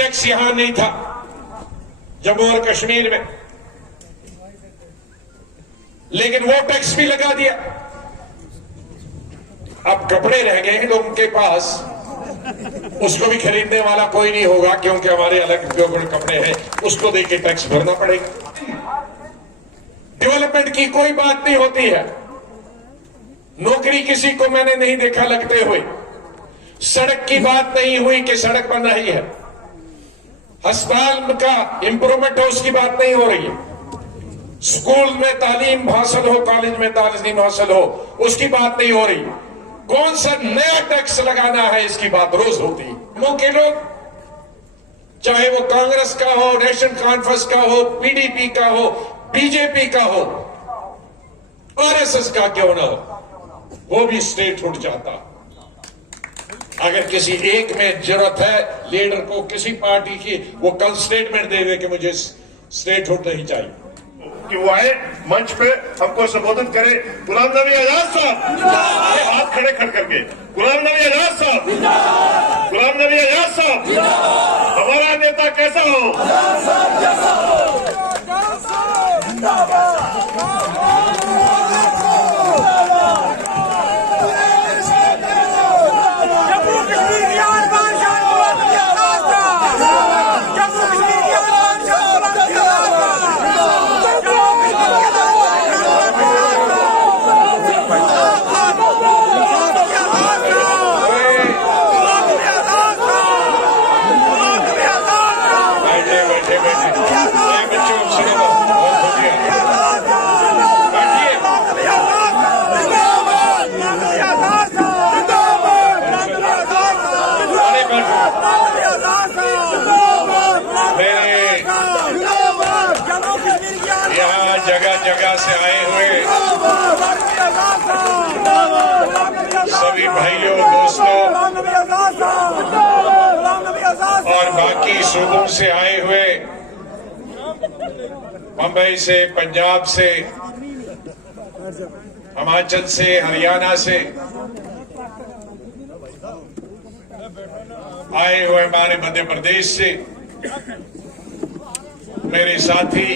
Tax यहां नहीं था जम्मू और कश्मीर में, लेकिन वो टैक्स भी लगा दिया। अब कपड़े रह गए हैं लोगों के पास, उसको भी खरीदने वाला कोई नहीं होगा क्योंकि हमारे अलग जो कपड़े हैं उसको देके टैक्स भरना पड़ेगा। डेवलपमेंट की कोई बात नहीं होती है, नौकरी किसी को मैंने नहीं देखा लगते हुए, सड़क की बात नहीं हुई कि सड़क बन रही है, अस्पताल का इंप्रूवमेंट हो उसकी बात नहीं हो रही है, स्कूल में तालीम हासिल हो, कॉलेज में तालीम हासिल हो उसकी बात नहीं हो रही, कौन सा नया टैक्स लगाना है इसकी बात रोज होती है। के लोग चाहे वो कांग्रेस का हो, नेशनल कॉन्फ्रेंस का हो, पीडीपी का हो, बीजेपी का हो, आरएसएस का क्यों ना हो, वो भी स्टेट उठ जाता। अगर किसी एक में जरूरत है लीडर को किसी पार्टी की, वो कल स्टेटमेंट देवे कि मुझे स्टेट उठ नहीं चाहिए कि वो आए मंच पे हमको संबोधित करे। गुलाम नबी आजाद साहब हाथ खड़े खड़ करके, गुलाम नबी आजाद साहब, गुलाम नबी आजाद साहब, हमारा नेता कैसा हो? जगह जगह से आए हुए सभी भाइयों, दोस्तों और बाकी सूबों से आए हुए, मुंबई से, पंजाब से, हिमाचल से, हरियाणा से आए हुए, हमारे मध्य प्रदेश से मेरे साथी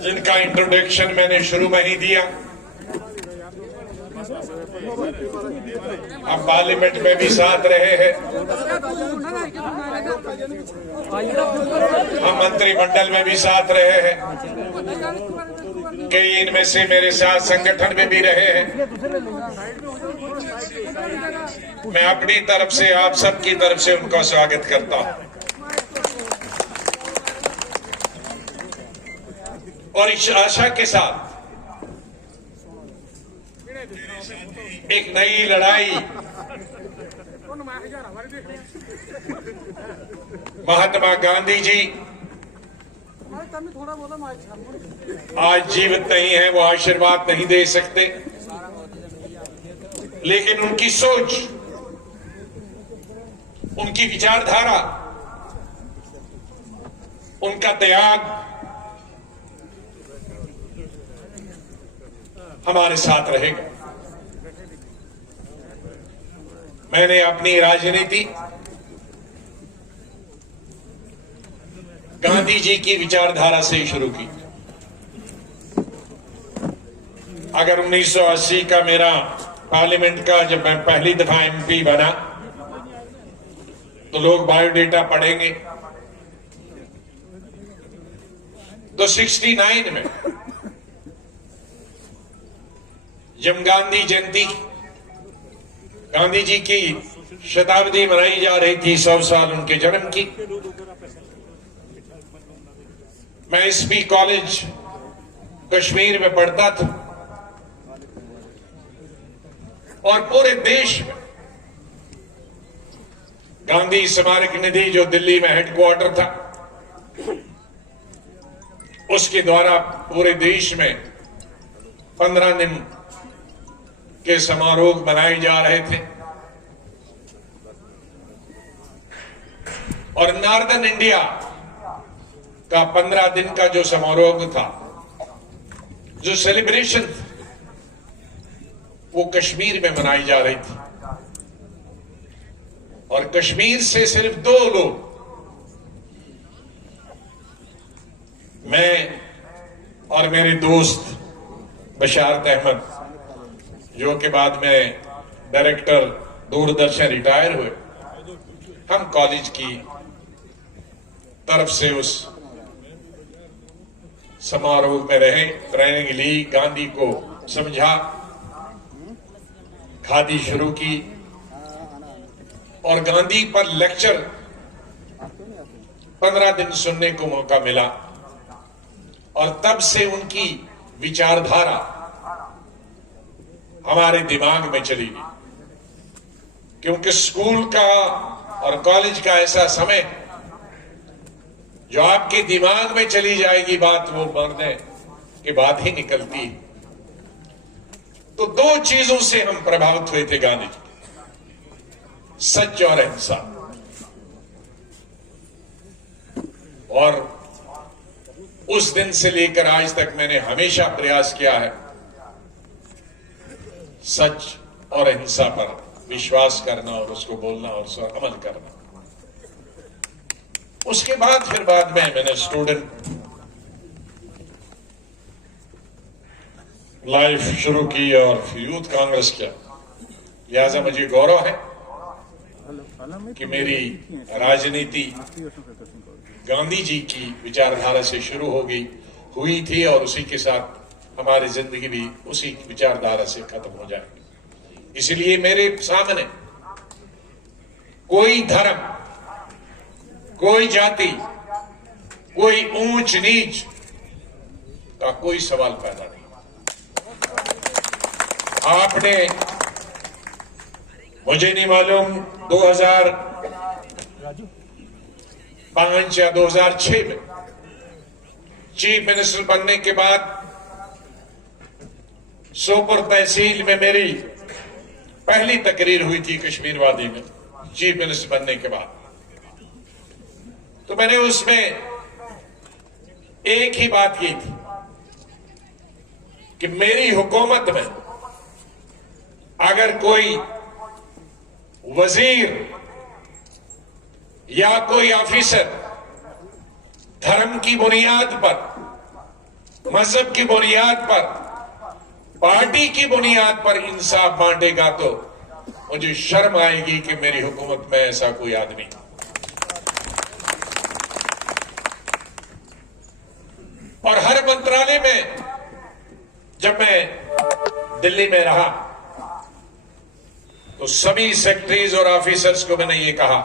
जिनका इंट्रोडक्शन मैंने शुरू में ही दिया, अब पार्लियामेंट में भी साथ रहे हैं, हम मंत्रिमंडल में भी साथ रहे हैं, कई इनमें से मेरे साथ संगठन में भी रहे हैं। मैं अपनी तरफ से, आप सबकी तरफ से उनका स्वागत करता हूं और इस आशा के साथ एक नई लड़ाई महात्मा गांधी जी आज जीवित नहीं है, वो आशीर्वाद नहीं दे सकते, लेकिन उनकी सोच, उनकी विचारधारा, उनका त्याग हमारे साथ रहेगा। मैंने अपनी राजनीति गांधी जी की विचारधारा से शुरू की। अगर 1980 का मेरा पार्लियामेंट का जब मैं पहली दफा एमपी बना तो लोग बायोडेटा पढ़ेंगे तो 69 में जब गांधी जयंती, गांधी जी की शताब्दी मनाई जा रही थी, 100 साल उनके जन्म की, मैं एसपी कॉलेज कश्मीर में पढ़ता था और पूरे देश में गांधी स्मारक निधि जो दिल्ली में हेडक्वार्टर था, उसके द्वारा पूरे देश में 15 दिन के समारोह मनाए जा रहे थे और नॉर्दर्न इंडिया का 15 दिन का जो समारोह था, जो सेलिब्रेशन वो कश्मीर में मनाई जा रही थी। और कश्मीर से सिर्फ 2 लोग, मैं और मेरे दोस्त बशारत अहमद, जो के बाद में डायरेक्टर दूरदर्शन रिटायर हुए, हम कॉलेज की तरफ से उस समारोह में रहे, ट्रेनिंग ली, गांधी को समझा, खादी शुरू की और गांधी पर लेक्चर 15 दिन सुनने को मौका मिला। और तब से उनकी विचारधारा हमारे दिमाग में चली गई, क्योंकि स्कूल का और कॉलेज का ऐसा समय जो आपके दिमाग में चली जाएगी बात, वो मरने के बाद ही निकलती है। तो 2 चीजों से हम प्रभावित हुए थे गांधी जी, सच और अहिंसा। और उस दिन से लेकर आज तक मैंने हमेशा प्रयास किया है सच और अहिंसा पर विश्वास करना और उसको बोलना और उस पर अमल करना। उसके बाद में मैंने स्टूडेंट लाइफ शुरू की और यूथ कांग्रेस किया। लिहाजा मुझे गौरव है कि मेरी राजनीति गांधी जी की विचारधारा से शुरू हुई थी और उसी के साथ हमारी जिंदगी भी उसी विचारधारा से खत्म हो जाएगी। इसलिए मेरे सामने कोई धर्म, कोई जाति, कोई ऊंच नीच का कोई सवाल पैदा नहीं। आपने, मुझे नहीं मालूम 2005 या 2006 में चीफ मिनिस्टर बनने के बाद सोपुर तहसील में मेरी पहली तकरीर हुई थी कश्मीर वादी में चीफ मिनिस्टर बनने के बाद। तो मैंने उसमें एक ही बात की थी कि मेरी हुकूमत में अगर कोई वजीर या कोई ऑफिसर धर्म की बुनियाद पर, मजहब की बुनियाद पर, पार्टी की बुनियाद पर इंसाफ बांटेगा तो मुझे शर्म आएगी कि मेरी हुकूमत में ऐसा कोई आदमी। और हर मंत्रालय में जब मैं दिल्ली में रहा तो सभी सेक्रेटरीज और ऑफिसर्स को मैंने ये कहा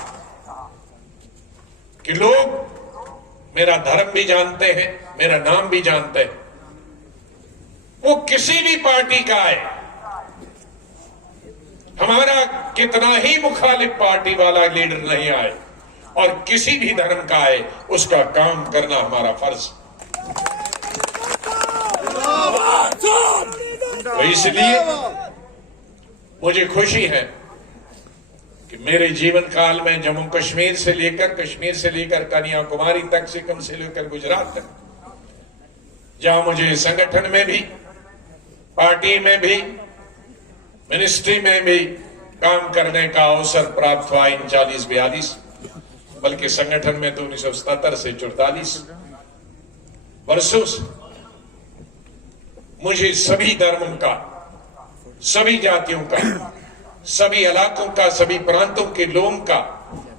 कि लोग मेरा धर्म भी जानते हैं, मेरा नाम भी जानते हैं। वो किसी भी पार्टी का आए, हमारा कितना ही मुखालिफ पार्टी वाला लीडर नहीं आए और किसी भी धर्म का आए, उसका काम करना हमारा फर्ज। तो इसलिए मुझे खुशी है कि मेरे जीवन काल में जम्मू कश्मीर से लेकर कन्याकुमारी तक, सिक्किम से लेकर गुजरात तक, जहां मुझे संगठन में भी, पार्टी में भी, मिनिस्ट्री में भी काम करने का अवसर प्राप्त हुआ इन 40-42, बल्कि संगठन में तो 1977 से 44 वर्षों से मुझे सभी धर्मों का, सभी जातियों का, सभी इलाकों का, सभी प्रांतों के लोगों का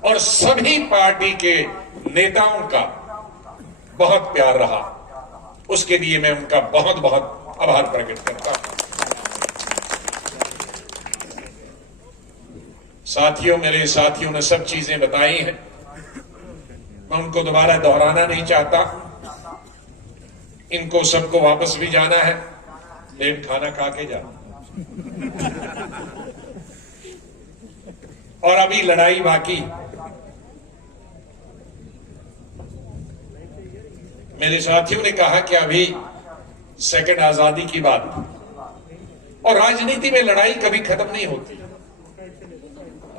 और सभी पार्टी के नेताओं का बहुत प्यार रहा। उसके लिए मैं उनका बहुत बहुत आभार प्रकट करता हूं। साथियों, मेरे साथियों ने सब चीजें बताई हैं, मैं उनको दोबारा दोहराना नहीं चाहता। इनको सबको वापस भी जाना है, लेकिन खाना खा के जाना। और अभी लड़ाई बाकी। मेरे साथियों ने कहा कि अभी सेकंड आजादी की बात, और राजनीति में लड़ाई कभी खत्म नहीं होती।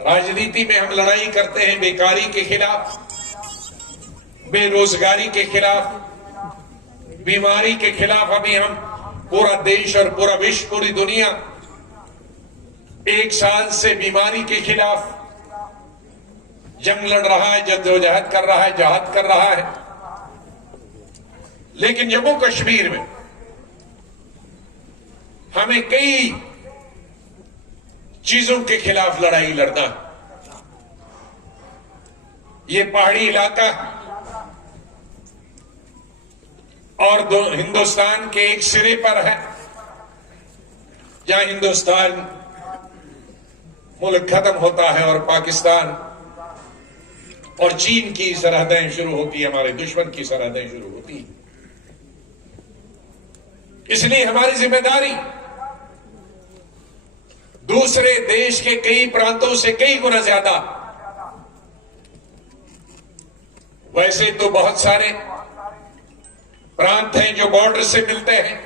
राजनीति में हम लड़ाई करते हैं बेकारी के खिलाफ, बेरोजगारी के खिलाफ, बीमारी के खिलाफ। अभी हम पूरा देश और पूरा विश्व, पूरी दुनिया 1 साल से बीमारी के खिलाफ जंग लड़ रहा है, जद्दोजहद कर रहा है, जहाद कर रहा है। लेकिन जम्मू कश्मीर में हमें कई चीजों के खिलाफ लड़ाई लड़ना। ये पहाड़ी इलाका और हिंदुस्तान के एक सिरे पर है, जहां हिंदुस्तान मुल्क खत्म होता है और पाकिस्तान और चीन की सरहदें शुरू होती है, हमारे दुश्मन की सरहदें शुरू होती हैं। इसलिए हमारी जिम्मेदारी दूसरे देश के कई प्रांतों से कई गुना ज्यादा, वैसे तो बहुत सारे प्रांत हैं जो बॉर्डर से मिलते हैं,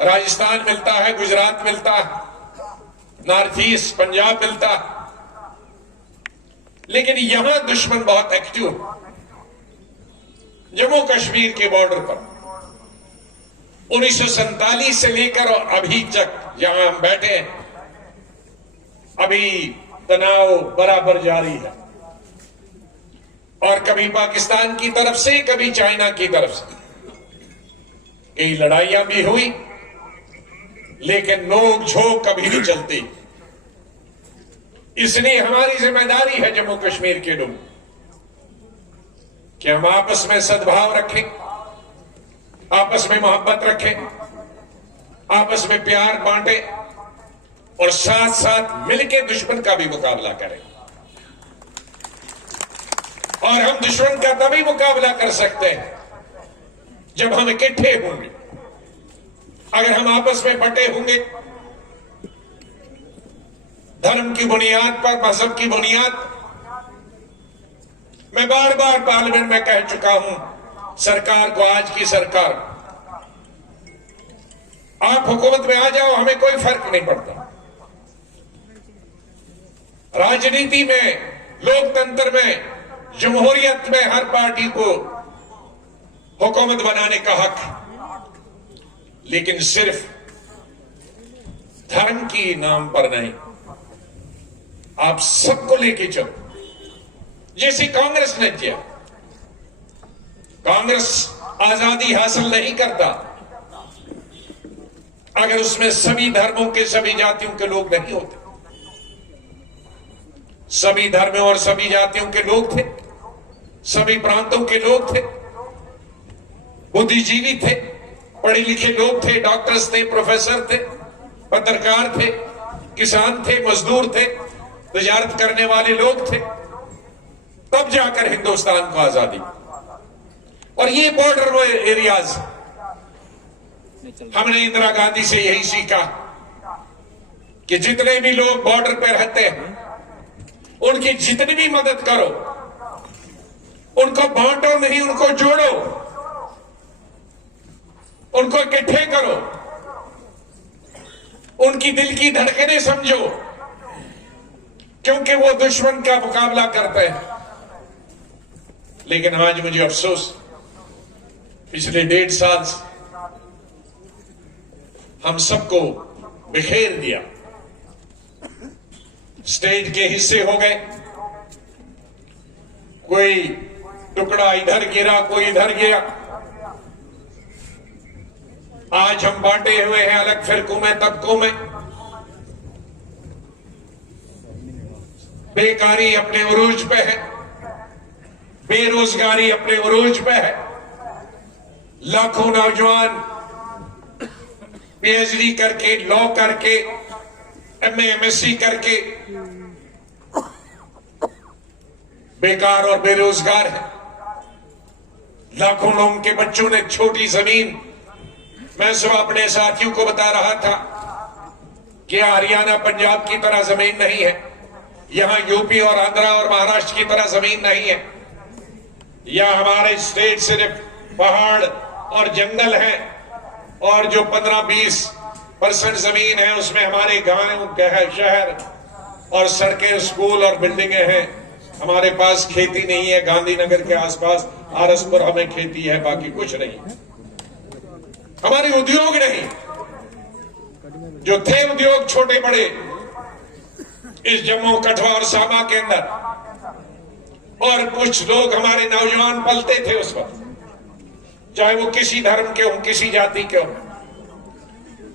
राजस्थान मिलता है, गुजरात मिलता है, नॉर्थ ईस्ट पंजाब मिलता है, लेकिन यहां दुश्मन बहुत एक्टिव है। जम्मू कश्मीर के बॉर्डर पर 1947 से लेकर और अभी तक जहां हम बैठे हैं, अभी तनाव बराबर जारी है, और कभी पाकिस्तान की तरफ से, कभी चाइना की तरफ से कई लड़ाइयां भी हुई, लेकिन नोक झोंक कभी नहीं चलती। इसलिए हमारी जिम्मेदारी है जम्मू कश्मीर के लोग कि हम आपस में सद्भाव रखें, आपस में मोहब्बत रखें, आपस में प्यार बांटें और साथ साथ मिलकर दुश्मन का भी मुकाबला करें। और हम दुश्मन का तभी मुकाबला कर सकते हैं जब हम इकट्ठे होंगे। अगर हम आपस में बंटे होंगे धर्म की बुनियाद पर, मजहब की बुनियाद, मैं बार बार पार्लियामेंट में कह चुका हूं सरकार को, आज की सरकार, आप हुकूमत में आ जाओ, हमें कोई फर्क नहीं पड़ता। राजनीति में, लोकतंत्र में, जमहूरियत में हर पार्टी को हुकूमत बनाने का हक है, लेकिन सिर्फ धर्म की नाम पर नहीं, आप सबको लेके चलो, जैसे कांग्रेस ने किया। कांग्रेस आजादी हासिल नहीं करता अगर उसमें सभी धर्मों के, सभी जातियों के लोग नहीं होते। सभी धर्मों और सभी जातियों के लोग थे, सभी प्रांतों के लोग थे, बुद्धिजीवी थे, पढ़े लिखे लोग थे, डॉक्टर्स थे, प्रोफेसर थे, पत्रकार थे, किसान थे, मजदूर थे, तजारत करने वाले लोग थे, तब जाकर हिंदुस्तान को आजादी। और ये बॉर्डर एरियाज, हमने इंदिरा गांधी से यही सीखा कि जितने भी लोग बॉर्डर पर रहते हैं उनकी जितनी भी मदद करो, उनको बांटो नहीं, उनको जोड़ो, उनको इकट्ठे करो, उनकी दिल की धड़कनें समझो, क्योंकि वो दुश्मन का मुकाबला करते हैं। लेकिन आज मुझे अफसोस, पिछले 1.5 साल से हम सबको बिखेर दिया, स्टेट के हिस्से हो गए, कोई टुकड़ा इधर गिरा, कोई इधर गिरा। आज हम बांटे हुए हैं अलग फिरकों में, तबकों में। बेकारी अपने उरूज पे है, बेरोजगारी अपने उरूज पे है, लाखों नौजवान पीएचडी करके, लॉ करके, एमए एमएससी करके बेकार और बेरोजगार है। लाखों लोगों के बच्चों ने छोटी जमीन, मैं सुबह अपने साथियों को बता रहा था कि हरियाणा पंजाब की तरह जमीन नहीं है, यहां यूपी और आंध्रा और महाराष्ट्र की तरह जमीन नहीं है। यह हमारे स्टेट सिर्फ पहाड़ और जंगल है, और जो 15-20% जमीन है उसमें हमारे गांव, शहर और सड़कें, स्कूल और बिल्डिंगें हैं। हमारे पास खेती नहीं है। गांधीनगर के आसपास आरसपुर हमें खेती है, बाकी कुछ नहीं। हमारे उद्योग नहीं, जो थे उद्योग छोटे बड़े इस जम्मू कठुआ और सामा के अंदर, और कुछ लोग हमारे नौजवान पलते थे उस वक्त, चाहे वो किसी धर्म के हो, किसी जाति के हो,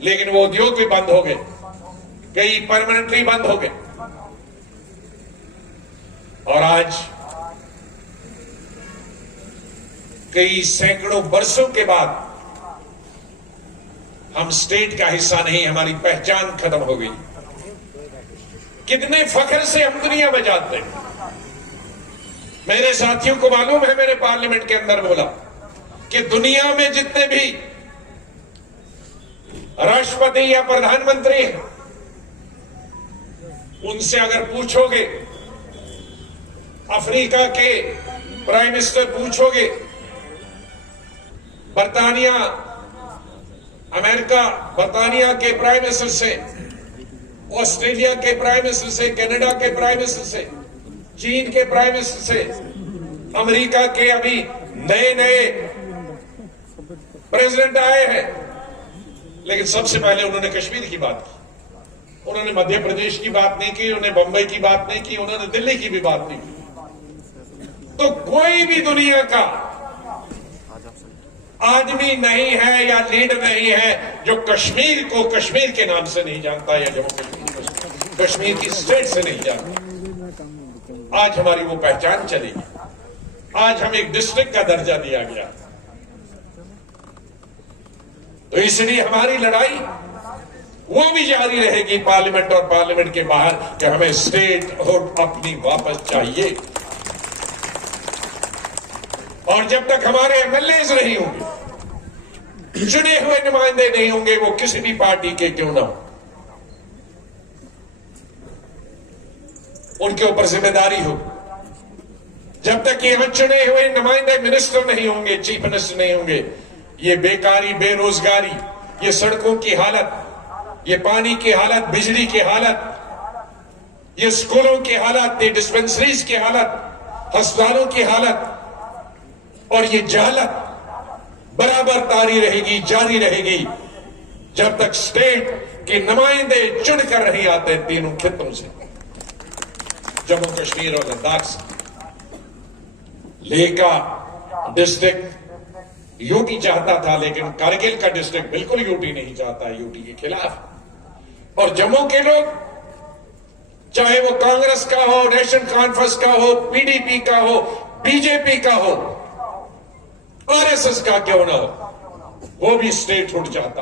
लेकिन वो उद्योग भी बंद हो गए, कई परमानेंटली बंद हो गए। और आज कई सैकड़ों वर्षों के बाद हम स्टेट का हिस्सा नहीं, हमारी पहचान खत्म हो गई। कितने फख्र से हम दुनिया में जाते हैं। मेरे साथियों को मालूम है, मेरे पार्लियामेंट के अंदर बोला कि दुनिया में जितने भी राष्ट्रपति या प्रधानमंत्री हैं, उनसे अगर पूछोगे, अफ्रीका के प्राइम मिनिस्टर पूछोगे, बर्तानिया, अमेरिका, बर्तानिया के प्राइम मिनिस्टर से, ऑस्ट्रेलिया के प्राइम मिनिस्टर से, कनाडा के प्राइम मिनिस्टर से, चीन के प्राइम मिनिस्टर से, अमेरिका के अभी नए नए प्रेसिडेंट आए हैं, लेकिन सबसे पहले उन्होंने कश्मीर की बात की, उन्होंने मध्य प्रदेश की बात नहीं की, उन्होंने बंबई की बात नहीं की, उन्होंने दिल्ली की भी बात नहीं की। तो कोई भी दुनिया का आदमी नहीं है या लीडर नहीं है जो कश्मीर को कश्मीर के नाम से नहीं जानता, या जम्मू कश्मीर की स्टेट से नहीं जानता। आज हमारी वो पहचान चलेगी। आज हमें एक डिस्ट्रिक्ट का दर्जा दिया गया, तो इसलिए हमारी लड़ाई वो भी जारी रहेगी पार्लियामेंट और पार्लियामेंट के बाहर कि हमें स्टेट और अपनी वापस चाहिए। और जब तक हमारे एमएलए नहीं होंगे, चुने हुए नुमाइंदे नहीं होंगे, वो किसी भी पार्टी के क्यों ना हो, उनके ऊपर जिम्मेदारी हो। जब तक यहां चुने हुए नुमाइंदे मिनिस्टर नहीं होंगे, चीफ मिनिस्टर नहीं होंगे, ये बेकारी, बेरोजगारी, ये सड़कों की हालत, ये पानी की हालत, बिजली की हालत, ये स्कूलों की हालत, ये डिस्पेंसरीज की हालत, अस्पतालों की हालत, और ये जहालत बराबर जारी रहेगी जब तक स्टेट के नुमाइंदे चुनकर नहीं आते तीनों खित्तों से, जम्मू कश्मीर और लद्दाख से। लेह का डिस्ट्रिक्ट यूटी चाहता था, लेकिन कारगिल का डिस्ट्रिक्ट बिल्कुल यूटी नहीं चाहता, यूटी के खिलाफ। और जम्मू के लोग, चाहे वो कांग्रेस का हो, नेशनल कॉन्फ्रेंस का हो, पीडीपी का हो, बीजेपी का हो, आरएसएस का क्यों ना हो, वो भी स्टेटहुड चाहता।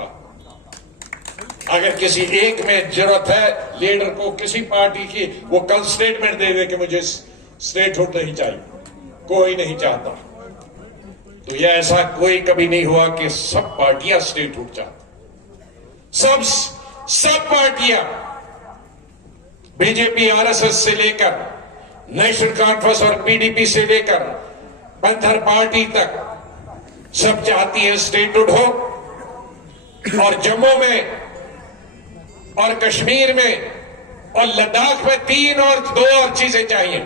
अगर किसी एक में जरूरत है लीडर को किसी पार्टी की, वो कल स्टेटमेंट दे दे कि मुझे स्टेटहुड नहीं चाहिए, कोई नहीं चाहता। तो यह ऐसा कोई कभी नहीं हुआ कि सब पार्टियां स्टेटहुड चाहती। सब पार्टियां, बीजेपी, आरएसएस से लेकर नेशनल कॉन्फ्रेंस और पीडीपी से लेकर पैंथर पार्टी तक, सब चाहती है स्टेटहुड हो। और जम्मू में और कश्मीर में और लद्दाख में दो और चीजें चाहिए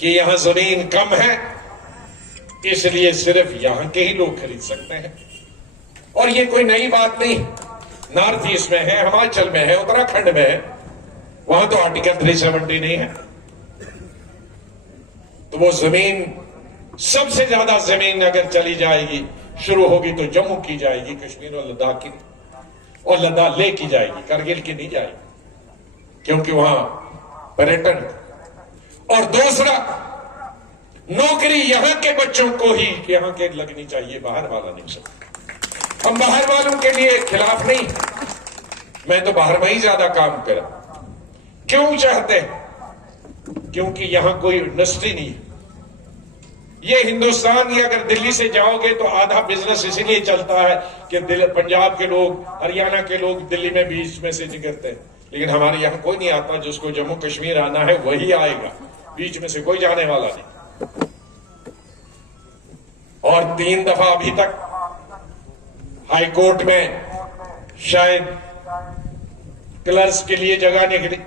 कि यहां जमीन कम है, इसलिए सिर्फ यहां के ही लोग खरीद सकते हैं। और ये कोई नई बात नहीं, नॉर्थ ईस्ट में है, हिमाचल में है, उत्तराखंड में है, वहां तो आर्टिकल 370 नहीं है। तो वो जमीन, सबसे ज्यादा जमीन अगर चली जाएगी, शुरू होगी तो जम्मू की जाएगी, कश्मीर और लद्दाख की, और लद्दाख ले की जाएगी, कारगिल की नहीं जाएगी, क्योंकि वहां पर्यटन। और दूसरा, नौकरी यहां के बच्चों को ही यहां के लगनी चाहिए, बाहर वाला नहीं सकता। हम बाहर वालों के लिए खिलाफ नहीं, मैं तो बाहर में ही ज्यादा काम करा। क्यों चाहते हैं? क्योंकि यहां कोई इंडस्ट्री नहीं है। ये हिंदुस्तान, ये अगर दिल्ली से जाओगे तो आधा बिजनेस इसीलिए चलता है कि पंजाब के लोग, हरियाणा के लोग दिल्ली में बीच में से निकलते हैं, लेकिन हमारे यहां कोई नहीं आता। जिसको जम्मू कश्मीर आना है वही आएगा, बीच में से कोई जाने वाला नहीं। और 3 दफा अभी तक हाई कोर्ट में शायद क्लर्क्स के लिए जगह निकली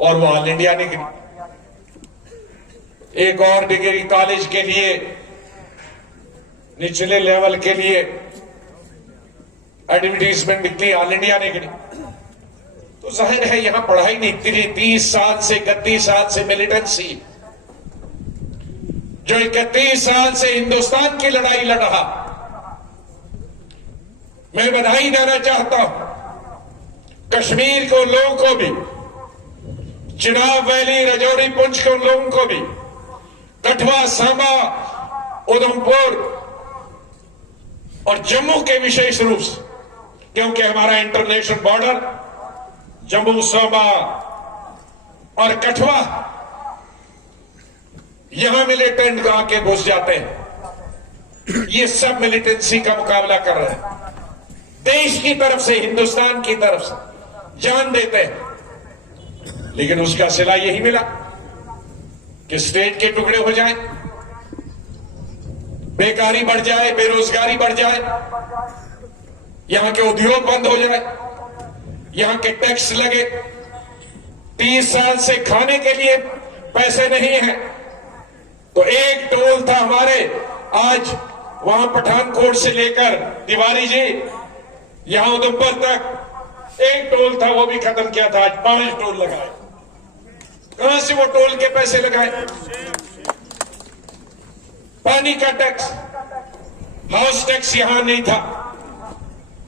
और वो ऑल इंडिया निकली। एक और डिग्री कॉलेज के लिए, निचले लेवल के लिए एडवर्टीजमेंट निकली, ऑल इंडिया निकली। तो जाहिर है यहां पढ़ाई नहीं, 30 साल से 31 साल से मिलिटेंसी, जो 31 साल से हिंदुस्तान की लड़ाई लड़ रहा, मैं बधाई देना चाहता हूं कश्मीर को लोगों को भी, चिनाब वैली राजौरी पुंछ के उन लोगों को भी, कठुआ सांबा उधमपुर और जम्मू के विशेष रूप से, क्योंकि हमारा इंटरनेशनल बॉर्डर जम्मू सांबा और कठुआ, यहां मिलिटेंट आके घुस जाते हैं। ये सब मिलिटेंसी का मुकाबला कर रहे हैं, देश की तरफ से, हिंदुस्तान की तरफ से जान देते हैं, लेकिन उसका सिला यही मिला कि स्टेट के टुकड़े हो जाए, बेकारी बढ़ जाए, बेरोजगारी बढ़ जाए, यहां के उद्योग बंद हो जाए, यहां के टैक्स लगे, 30 साल से खाने के लिए पैसे नहीं है। तो एक टोल था हमारे, आज वहां पठानकोट से लेकर तिवारी जी यहां उधमपुर तक एक टोल था, वो भी खत्म किया था, आज 5 टोल लगाए। कहां से वो टोल के पैसे लगाए? पानी का टैक्स, हाउस टैक्स यहां नहीं था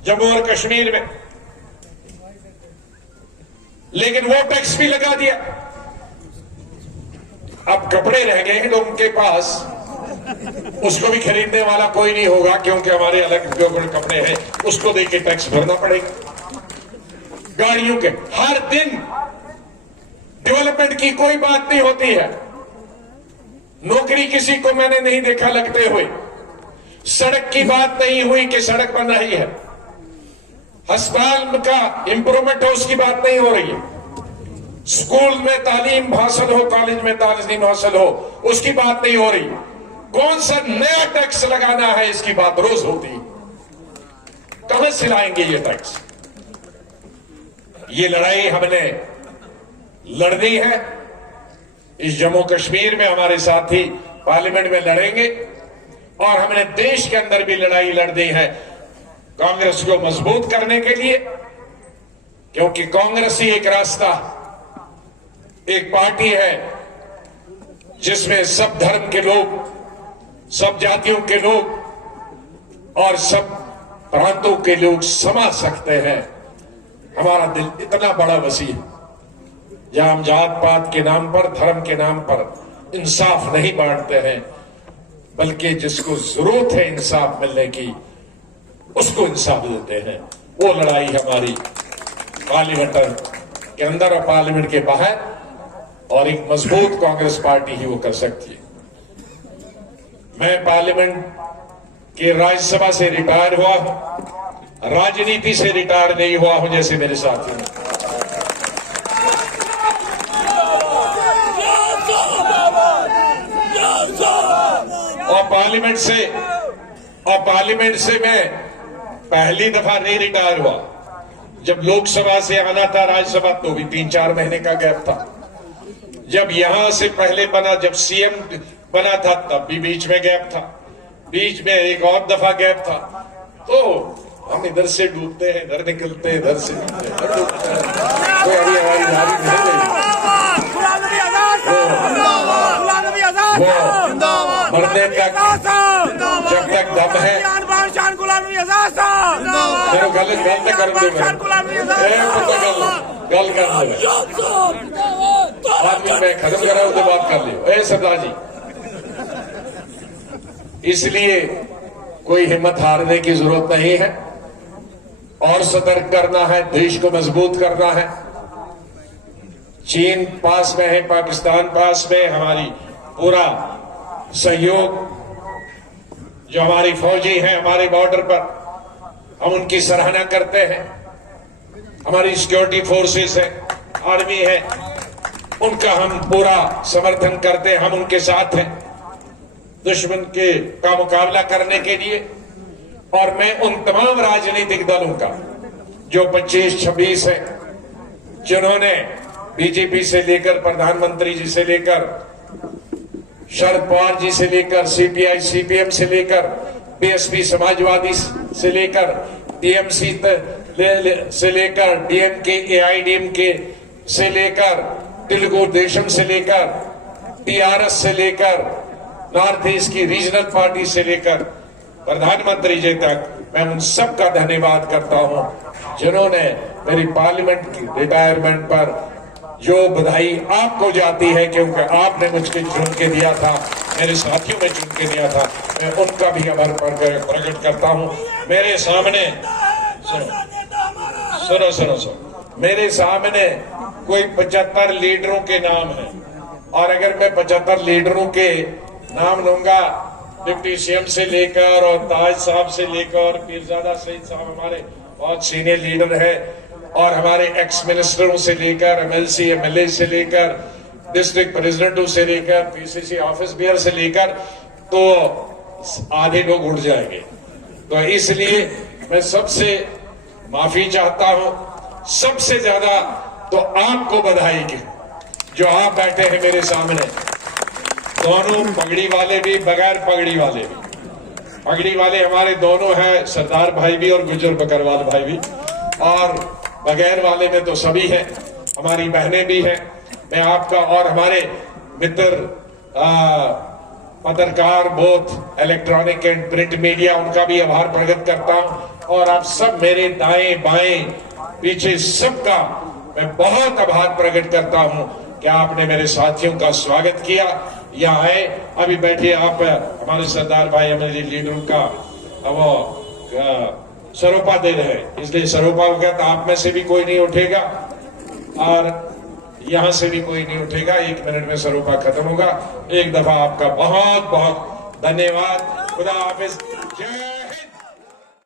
जम्मू और कश्मीर में, लेकिन वो टैक्स भी लगा दिया। अब कपड़े रह गए हैं लोगों के पास, उसको भी खरीदने वाला कोई नहीं होगा, क्योंकि हमारे अलग जो कपड़े हैं उसको देके टैक्स भरना पड़ेगा। गाड़ियों के हर दिन डेवलपमेंट की कोई बात नहीं होती है, नौकरी किसी को मैंने नहीं देखा लगते हुए, सड़क की बात नहीं हुई कि सड़क बन रही है, अस्पताल का इंप्रूवमेंट हो उसकी बात नहीं हो रही है, स्कूल में तालीम हासिल हो, कॉलेज में तालीम हासिल हो उसकी बात नहीं हो रही, कौन सा नया टैक्स लगाना है इसकी बात रोज होती है। कहां से लाएंगे ये टैक्स? ये लड़ाई हमने लड़नी है, इस जम्मू कश्मीर में हमारे साथी पार्लियामेंट में लड़ेंगे, और हमने देश के अंदर भी लड़ाई लड़नी है कांग्रेस को मजबूत करने के लिए, क्योंकि कांग्रेस ही एक रास्ता, एक पार्टी है जिसमें सब धर्म के लोग, सब जातियों के लोग और सब प्रांतों के लोग समा सकते हैं। हमारा दिल इतना बड़ा वसी है, जहां हम जात पात के नाम पर, धर्म के नाम पर इंसाफ नहीं बांटते हैं, बल्कि जिसको जरूरत है इंसाफ मिलने की उसको इंसाफ देते हैं। वो लड़ाई हमारी पार्लियामेंट के अंदर और पार्लियामेंट के बाहर, और एक मजबूत कांग्रेस पार्टी ही वो कर सकती है। मैं पार्लियामेंट के राज्यसभा से रिटायर हुआ, राजनीति से रिटायर नहीं हुआ हूं जैसे मेरे साथी हैं। और पार्लियामेंट से मैं पहली दफा नहीं रिटायर हुआ। जब लोकसभा से आना था राज्यसभा, तो भी 3-4 महीने का गैप था। जब यहां से पहले बना, जब सीएम बना था, तब भी बीच में गैप था, बीच में एक और दफा गैप था। तो हम इधर से डूबते हैं, इधर निकलते हैं, इधर से डूबते हैं, इधर डूबते हैं। तो अभी हमारी भारी नहीं रही। मरने का जब तक दम है, गलत कर दे, गल कर दे, आदमी मैं खत्म करा उसके बात कर लियो सरदार जी। इसलिए कोई हिम्मत हारने की जरूरत नहीं है, और सतर्क करना है, देश को मजबूत करना है। चीन पास में है, पाकिस्तान पास में, हमारी पूरा सहयोग, जो हमारी फौजी हैं हमारे बॉर्डर पर, हम उनकी सराहना करते हैं। हमारी सिक्योरिटी फोर्सेस है, आर्मी है, उनका हम पूरा समर्थन करते हैं, हम उनके साथ हैं दुश्मन का मुकाबला करने के लिए। और मैं उन तमाम राजनीतिक दलों का जो 25-26 है, जिन्होंने बीजेपी से लेकर प्रधानमंत्री जी से लेकर शरद पवार जी से लेकर सीपीआई सीपीएम से लेकर बीएसपी समाजवादी से लेकर टीएमसी से लेकर डीएमके, एआईडीएमके से लेकर तेलुगु देशम से लेकर टीआरएस से लेकर नॉर्थ ईस्ट की रीजनल पार्टी से लेकर प्रधानमंत्री जी तक मैं उन सब का धन्यवाद करता हूं जिन्होंने मेरी पार्लियामेंट की रिटायरमेंट पर जो बधाई आपको जाती है क्योंकि आपने मुझको चुन के दिया था, मेरे साथियों ने चुन के दिया था, मैं उनका भी आभार प्रकट करता हूं। मेरे सामने सुनो मेरे सामने कोई 75 लीडरों के नाम है और अगर मैं 75 लीडरों के नाम लूंगा, डिप्टी सीएम से लेकर और ताज साहब से लेकर पीरजादा सईद साहब हमारे बहुत सीनियर लीडर है और हमारे एक्स मिनिस्टरों से लेकर एमएलसी एमएलए से लेकर डिस्ट्रिक्ट प्रेसिडेंटों से लेकर पीसीसी ऑफिस बेयर से लेकर तो आधे लोग उड़ जाएंगे। तो इसलिए मैं सबसे माफी चाहता हूं, सबसे ज्यादा तो आपको बधाई की जो आप बैठे हैं मेरे सामने, दोनों पगड़ी वाले भी बगैर पगड़ी वाले भी। पगड़ी वाले हमारे दोनों हैं, सरदार भाई भी और गुजर बकरवाल भाई भी, और बगैर वाले में तो सभी हैं, हमारी बहनें भी हैं। मैं आपका और हमारे मित्र पत्रकार both electronic and print media, उनका भी आभार प्रकट करता हूं और आप सब मेरे दाएं बाएं पीछे सबका मैं बहुत आभार प्रकट करता हूं कि आपने मेरे साथियों का स्वागत किया, यहाँ आए। अभी बैठे आप हमारे सरदार भाई एमएलए लीडरों का वो सरोपा दे रहे हैं, इसलिए सरोपा हो गया तो आप में से भी कोई नहीं उठेगा और यहां से भी कोई नहीं उठेगा। 1 मिनट में सरोपा खत्म होगा। एक दफा आपका बहुत बहुत धन्यवाद। खुदा हाफिज। जय